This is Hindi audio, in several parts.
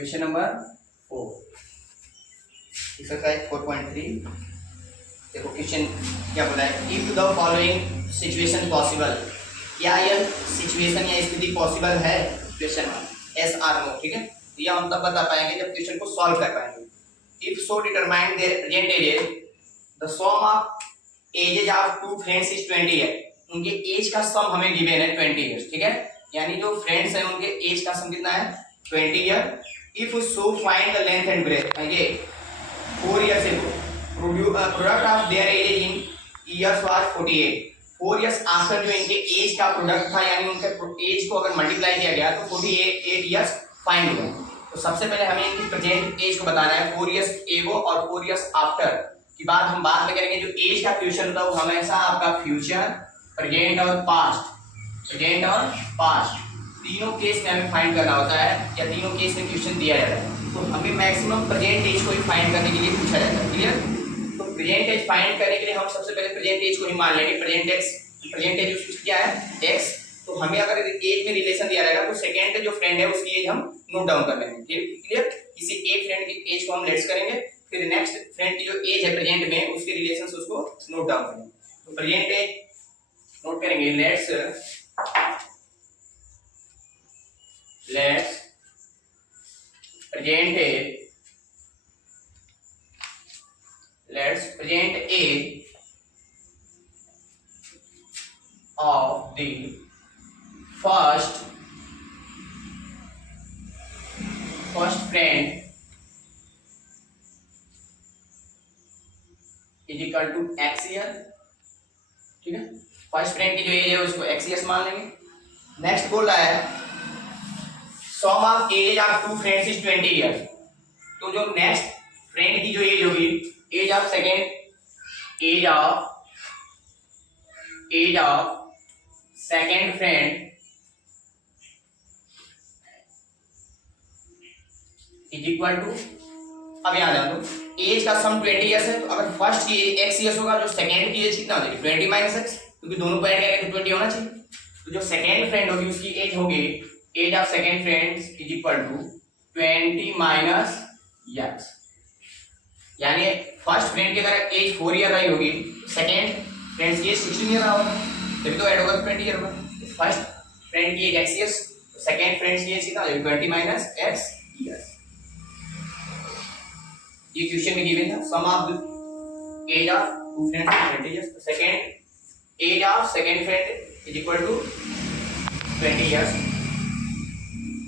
Question number 4 exercise 4.3। देखो क्वेश्चन क्या बोला है, if the following situation possible, क्या यह सिचुएशन या स्थिति पॉसिबल है, क्वेश्चन में एस आर नो। ठीक है, तो यह हम तब बता पाएंगे जब क्वेश्चन को सॉल्व कर पाएंगे। If so determine their present ages, the sum of ages of two friends is 20 year. उनके एज का सम हमें गिवन है 20 ईयर्स। ठीक है, यानी जो फ्रेंड्स हैं उनके एज का सम कितना है 20 year. If so find the length and breadth, ये 4 years ago product of their age in years was 48। 4 years after जो इनके एज का प्रोडक्ट था, यानी उनके एज को अगर मल्टीप्लाई किया गया तो 48 years फाइंड हुआ। तो सबसे पहले हमें इनकी प्रेजेंट एज को बताना है, 4 years एगो और 4 years आफ्टर की बात हम बाद में करेंगे। जो एज का क्वेश्चन होता है वो हमेशा आपका फ्यूचर, प्रेजेंट और पास्ट तीनों केस में हमें फाइंड करना होता है, या तीनों केस में क्वेश्चन दिया जाता है। तो हमें मैक्सिमम प्रेजेंट एज को ही फाइंड करने के लिए पूछा जाता है। क्लियर? तो प्रेजेंट एज फाइंड करने के लिए हम सबसे पहले प्रेजेंट एज को ही मान लेंगे। प्रेजेंट एज उसकी क्या है x। तो हमें अगर एज में रिलेशन दिया रहेगा तो सेकंड जो फ्रेंड है उसकी एज हम नोट डाउन कर लेंगे। क्लियर? किसी एक फ्रेंड की एज को हम लेट्स करेंगे, फिर नेक्स्ट फ्रेंड की जो एज है प्रेजेंट में उसके रिलेशन से उसको नोट डाउन करेंगे। तो प्रेजेंट एज नोट करेंगे, let's present age of the first friend is equal to x year। ठीक है, फर्स्ट फ्रेंड की जो एज है उसको x years मान लेंगे। नेक्स्ट बोल रहा है sum of age of two friends is 20 years. तो जो नेक्स्ट फ्रेंड की जो एज होगी, age of second friend is equal to, अब यहां जान दो, एज का सम 20 इयर्स है। तो अगर फर्स्ट की एज x इयर्स होगा, जो सेकंड की एज कितना हो जाएगी 20 माइनस x, क्योंकि दोनों को ऐड करेंगे तो 20 होना चाहिए। तो जो सेकंड फ्रेंड होगी उसकी एज होगी, age of second friends is equal to 20 minus x। यानी फर्स्ट फ्रेंड की अगर एज 4 ईयर रही होगी, सेकंड फ्रेंड्स की एज 16 ईयर रहा होगा, तभी तो ऐड होगा 20 ईयर होगा। फर्स्ट फ्रेंड की age x years, second friends की एज कितना हो जाएगी 20 माइनस x ईयर्स। ये क्वेश्चन में गिवन था, sum of the age of two friends is 20 years. Second age of second friend is equal to 20 years.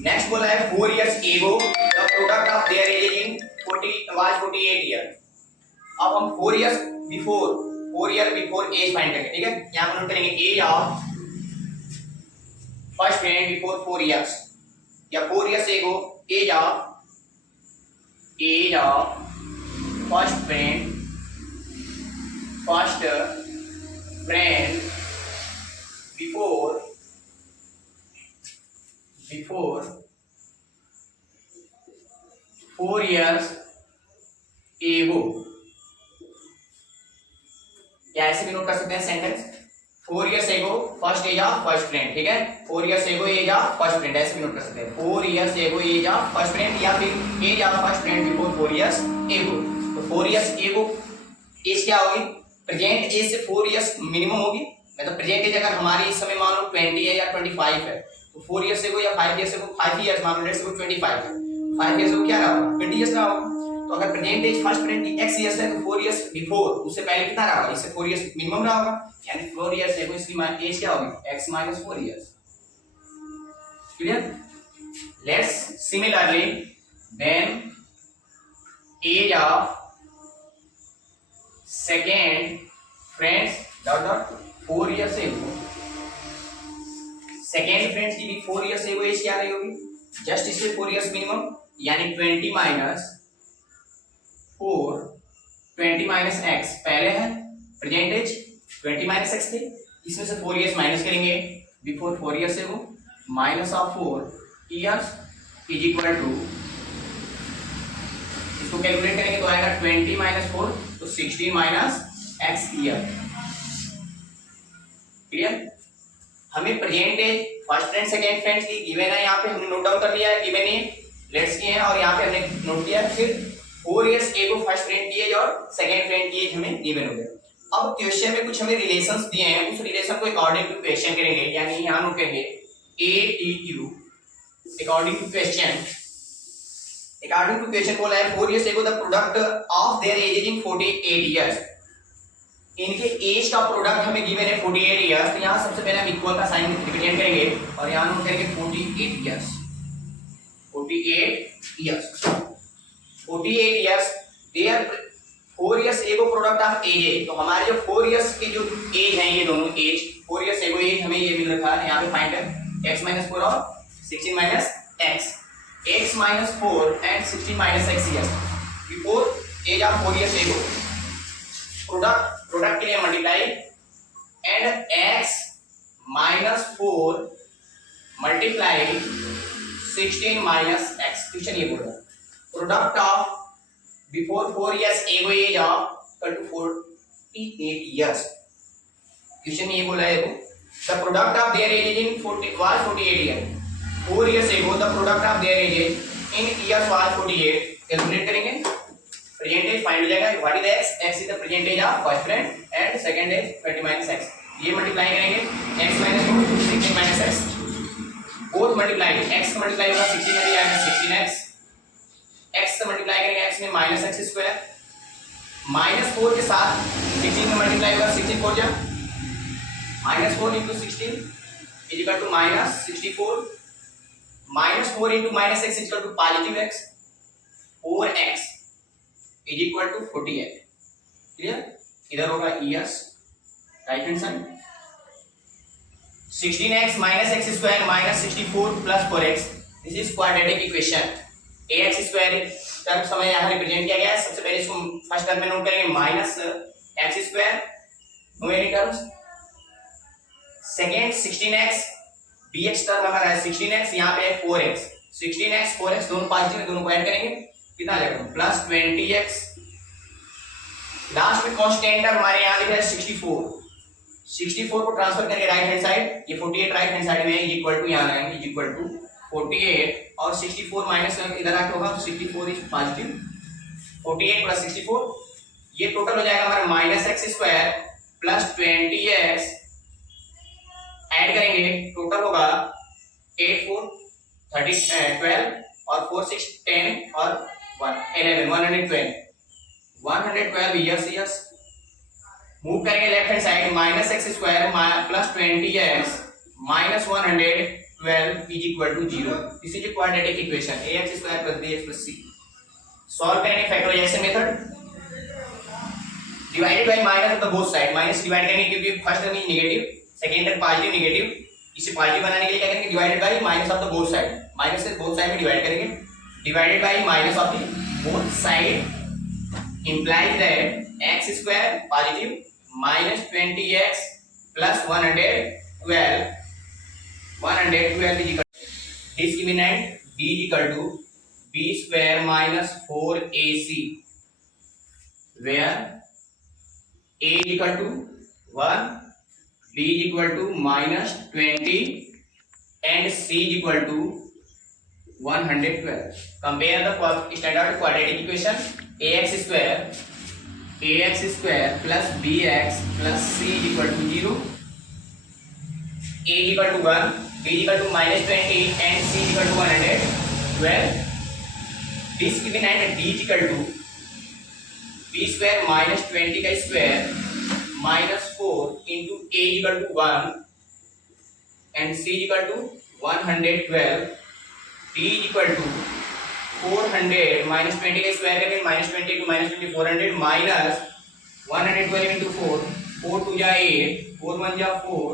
Next बोला है 4 years ago the product of their age in 48 year। अब हम 4 years before age फाइंड करेंगे। ठीक है, यहां हम नोट करेंगे age of first friend before 4 years, या 4 years ago age of first friend before 4 years ago। या ऐसे भी नोट कर सकते हैं sentence, 4 years ago first age of first friend. ठीक है, 4 years ago age of first friend, ऐसे भी नोट कर सकते हैं 4 years ago age of first friend, या फिर age of first friend before 4 years ago। तो 4 years ago एज क्या होगी, प्रेजेंट एज से 4 years मिनिमम होगी। मतलब प्रेजेंट एज अगर हमारी इस समय मान लो 20 है या 25 है, तो 4 years ago या 5 years ago 5 years मान लो, लेट्स से 25 है, 5 years ago क्या रहा होगा 20 years रहा होगा। तो अगर प्रेजेंट एज फर्स्ट फ्रेंड की x years है तो 4 years बिफोर उससे पहले कितना रहा होगा, इससे 4 years मिनिमम रहा होगा, यानी 4 years ago इसकी एज क्या होगी x minus 4 years। Clear? Let's similarly then age of second friends dot 4 years ago, second friends की भी 4 years एगो एज क्या रही होगी, जस्ट इससे 4 years मिनिमम, यानी 20 माइनस 4, 20 माइनस x पहले है, प्रेजेंट एज 20 माइनस x थे, इसमें से 4 years माइनस करेंगे before 4 years ago, minus of 4 years is equal to, इसको कैलकुलेट करेंगे तो आएगा 20 माइनस 4, तो 16 माइनस x ईयर। क्लियर? हमें present age first friend second friends की गिवन है, यहाँ पे हमने नोट डाउन कर लिया है गिवन है। लेट्स किए हैं और यहाँ पे हमने नोट किया है। फिर 4 years ए को फर्स्ट फ्रेंड की एज और सेकंड फ्रेंड की एज हमें गिवन हो गया। अब क्वेश्चन में कुछ हमें रिलेशंस दिए हैं, उस रिलेशन को अकॉर्डिंग टू क्वेश्चन करेंगे, यानी यहाँ नोट करेंगे ATQ according to question. According to question बोला है 4 years ago the product of their age in 48 years, इनके एज का प्रोडक्ट हमें गिवन है 48 इयर्स। तो यहाँ सबसे पहले हम इक्वल का साइन रिप्रेजेंट करेंगे और यहाँ नोट करेंगे 48 years. 48 years 48 years their 4 years ago product of age है। तो हमारे जो 4 years की जो एज है, ये दोनों एज 4 years एगो एज हमें ये मिल रखा है। यहाँ पे फाइंड कर x - 4 और 16 - x, x - 4 and 16 - x years before age of 4 years ago. Product के लिए multiply and x - 4 multiply 16 - x। Question ये बोल रहा है product of before 4 years ago age of equal to 48 years। Question ये बोला है the product of their age in 48 years। 4 years ago the product of their age in years was 48। Calculate करेंगे, प्रेजेंट एज फाइंड हो जाएगा। What is x? x is the present age of first friend and second age 20 - x। ये मल्टीप्लाई करेंगे x - 4 16 - x, both multiply. x का मल्टीप्लाई होगा 16 में दिया है 16x, x से मल्टीप्लाई करेंगे x में -x स्क्वायर, -4 के साथ 16 में मल्टीप्लाई होगा 16 4 जा -4 into 16 is equal to -64, -4 into -x is equal to positive x, 4x is equal to 48। Clear? इधर होगा years right hand side. 16x - x square -64 plus 4x, this is quadratic equation. ax square term समय यहाँ रिप्रेजेंट किया गया है। सबसे पहले इसको फर्स्ट टर्म में नोट करेंगे -x square, no any terms. Second 16x, bx term हमारा है 16x, यहाँ पे है 4x, 16x 4x दोनों पॉजिटिव है, दोनों को ऐड करेंगे कितना आ जाएगा प्लस 20x। लास्ट में कांस्टेंट टर्म हमारे यहाँ लिखा है 64 को ट्रांसफर करेंगे राइट हैंड साइड, ये 48 राइट हैंड साइड में है, इक्वल टू यहाँ आएंगे इक्वल टू 48 और 64 माइनस इधर आके होगा 64 इज पॉजिटिव, 48 प्लस 64 ये टोटल हो जाएगा हमारा -x square plus 20x, add करेंगे टोटल होगा 8 4 30 12 और 4 6 10 और 1 11 112 इयर्स। मूव करेंगे left hand side -x square plus 20x minus 112 is equal to 0। This is a quadratic equation ax square plus bx plus c। Solve करेंगे factorisation method, divided by minus of the both side. Minus divide करेंगे क्योंकि first term is negative, second term positive negative, इसे पॉजिटिव बनाने के लिए क्या करेंगे divided by minus of the both side, minus से बोथ साइड में डिवाइड करेंगे, divided by minus of the both side implies that x square positive minus 20x plus 112 is equal to discriminant b is equal to b square minus 4ac, where a is equal to 1, b is equal to minus 20 and c is equal to 112. Compare the standard quadratic equation ax square plus bx plus c is equal to 0, a is equal to 1, b is equal to minus 20 and c is equal to 112. Discriminant d is equal to b square minus 20 का square minus 4 into a is equal to 1 and c is equal to 112, d is equal to 400 minus 20 का स्क्वायर करके minus 20 to minus 20 400 minus 112 into 4, 4 2 जा 8, 4 1 जा 4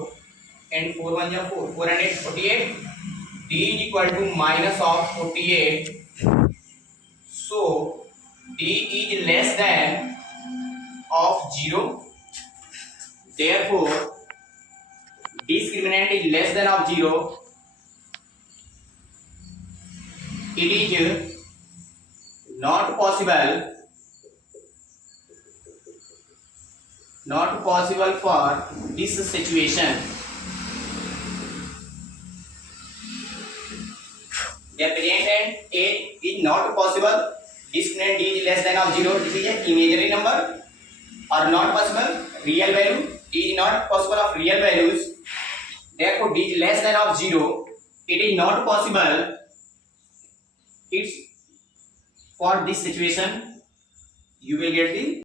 and 4 1 जा 4, 448, d is equal to minus of 48, so d is less than of 0, therefore discriminant is less than of 0, it is not possible for this situation। the present and a is not possible, discriminant d is less than of 0, this is a imaginary number or not possible, real value d is not possible of real values, therefore d is less than of 0, it is not possible. It's for this situation you will get the